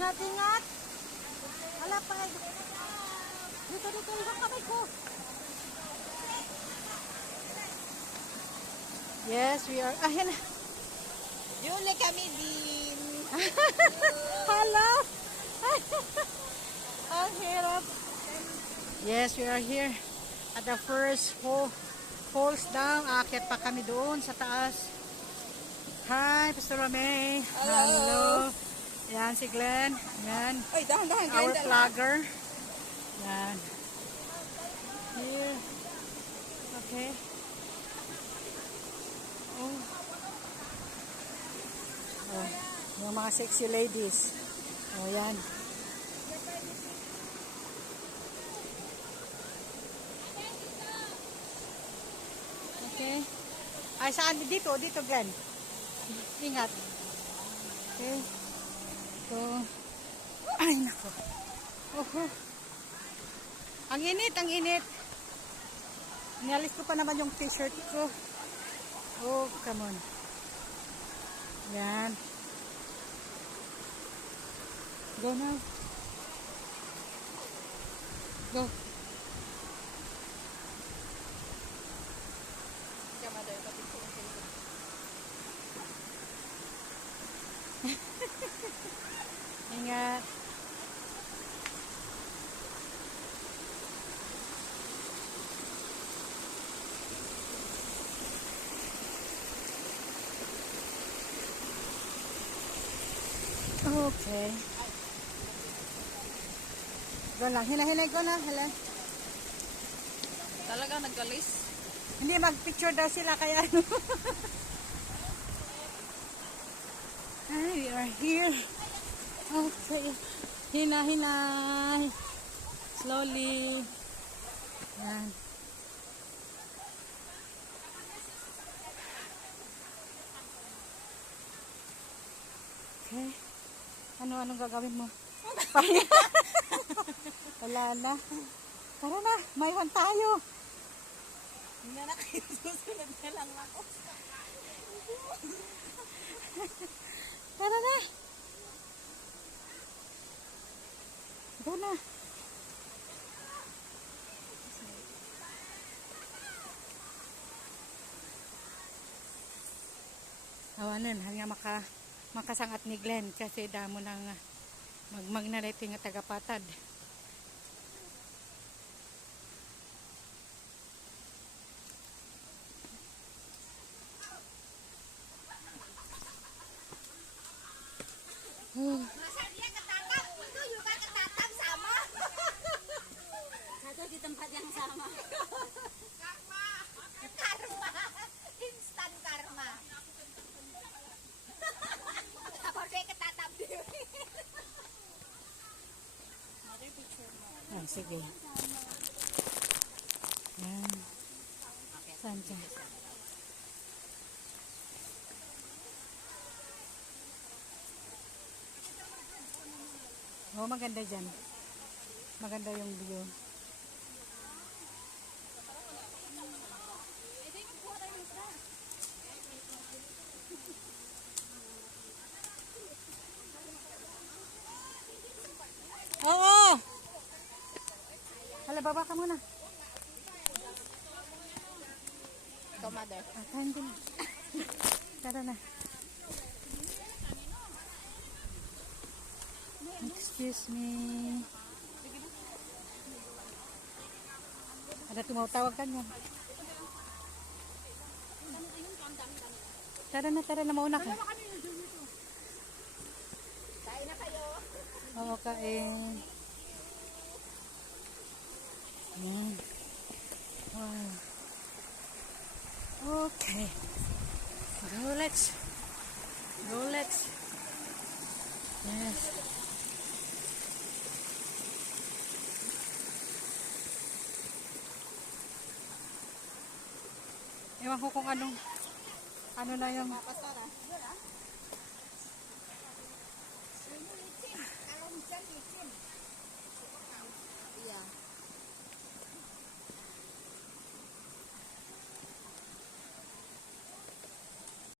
Ingat, ingat. Wala pa. Dito, yung kamay ko. Yes, we are. Ayan. Yuli kami din. Hello. Ang hirap. Yes, we are here at the first falls down. Aakyat pa kami doon sa taas. Hi, Pastor May. Hello. Yan si Glenn. Yan. Ay, dahan. Our vlogger. Yan. Here. Okay. Oh. Oh. Yung mga sexy ladies. Oh, yan. Okay. Ay, saan? Dito, Glenn. Ingat. Okay. So, ay, nako. Oh. Ang init. Nialis ko pa naman yung t-shirt ko. Oh, come on. Yan. Go now. Go. Ingat. Okay. Go lang. Hinay, go na. Helen. Talaga naggalis? Hindi, mag-picture daw sila kaya ano. Ay, we are here. Okay. Hinay. Slowly. Yan. Okay. Anong gagawin mo? Wala na. Tara na, may one tayo. Hindi na kayo, susunod na lang ako. Tara na. Go na. Awanan, hanggang makasangat ni Glenn kasi damo ng magnarating nga tagapatad. Masa dia ketatap, itu juga ketatap sama. Satu di tempat yang sama. Karma. Instan karma. Apa dia ketatap dia? Ah, sige. Yan. Saan dyan? Oh, maganda dyan. Maganda yung view. Oo! Hala, baba ka muna. Ito, mother. Time din. Tara na. Excuse me. Ada tumawag ka niya. Tara na, mauna ka. Kain na kayo. Oo, kain. Yan. Wow. Okay. Go, let's. Yes. Ewan ko kung ano na yung Papasara.